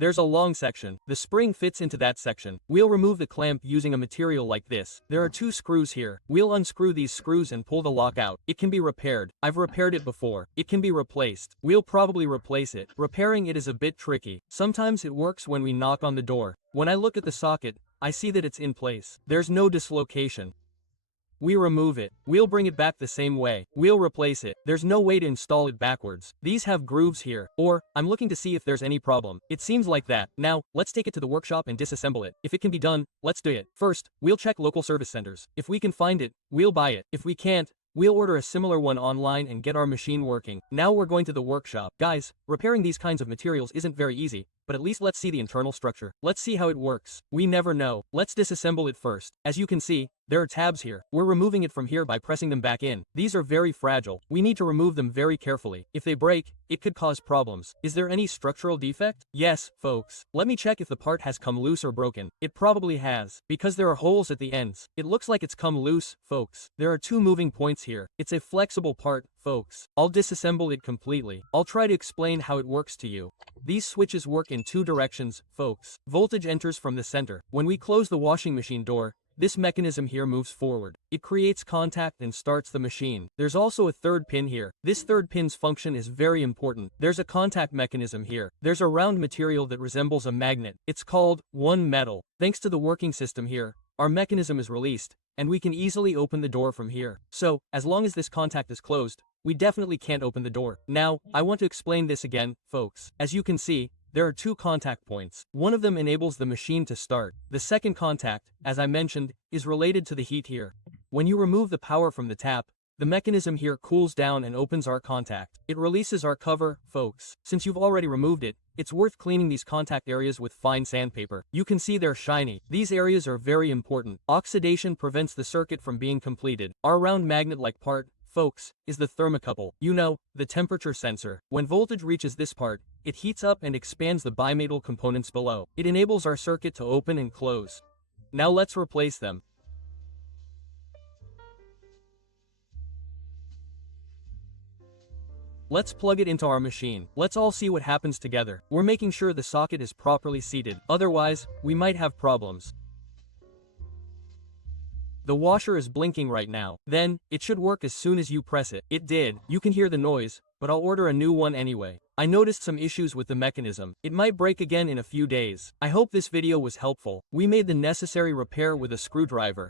there's a long section. The spring fits into that section. We'll remove the clamp using a material like this. There are 2 screws here. We'll unscrew these screws and pull the lock out. It can be repaired. I've repaired it before. It can be replaced. We'll probably replace it. Repairing it is a bit tricky. Sometimes it works when we knock on the door. When I look at the socket, I see that it's in place. There's no dislocation. We remove it. We'll bring it back the same way. We'll replace it. There's no way to install it backwards. These have grooves here. Or, I'm looking to see if there's any problem. It seems like that. Now, let's take it to the workshop and disassemble it. If it can be done, let's do it. First, we'll check local service centers. If we can find it, we'll buy it. If we can't, we'll order a similar one online and get our machine working. Now we're going to the workshop. Guys, repairing these kinds of materials isn't very easy, but at least let's see the internal structure. Let's see how it works. We never know. Let's disassemble it first. As you can see, there are tabs here. We're removing it from here by pressing them back in. These are very fragile. We need to remove them very carefully. If they break, it could cause problems. Is there any structural defect? Yes, folks. Let me check if the part has come loose or broken. It probably has, because there are holes at the ends. It looks like it's come loose, folks. There are 2 moving points here. It's a flexible part, folks. I'll disassemble it completely. I'll try to explain how it works to you. These switches work in 2 directions, folks. Voltage enters from the center. When we close the washing machine door, this mechanism here moves forward. It creates contact and starts the machine. There's also a 3rd pin here. This 3rd pin's function is very important. There's a contact mechanism here. There's a round material that resembles a magnet. It's called 1 metal. Thanks to the working system here, our mechanism is released, and we can easily open the door from here. So, as long as this contact is closed, we definitely can't open the door. Now, I want to explain this again, folks. As you can see, there are 2 contact points. One of them enables the machine to start. The second contact, as I mentioned, is related to the heat here. When you remove the power from the tap, the mechanism here cools down and opens our contact. It releases our cover, folks. Since you've already removed it, it's worth cleaning these contact areas with fine sandpaper. You can see they're shiny. These areas are very important. Oxidation prevents the circuit from being completed. Our round magnet-like part, folks, is the thermocouple. You know, the temperature sensor. When voltage reaches this part, it heats up and expands the bimetal components below. It enables our circuit to open and close. Now let's replace them. Let's plug it into our machine. Let's all see what happens together. We're making sure the socket is properly seated. Otherwise, we might have problems. The washer is blinking right now. Then, it should work as soon as you press it. It did. You can hear the noise, but I'll order a new one anyway. I noticed some issues with the mechanism. It might break again in a few days. I hope this video was helpful. We made the necessary repair with a screwdriver.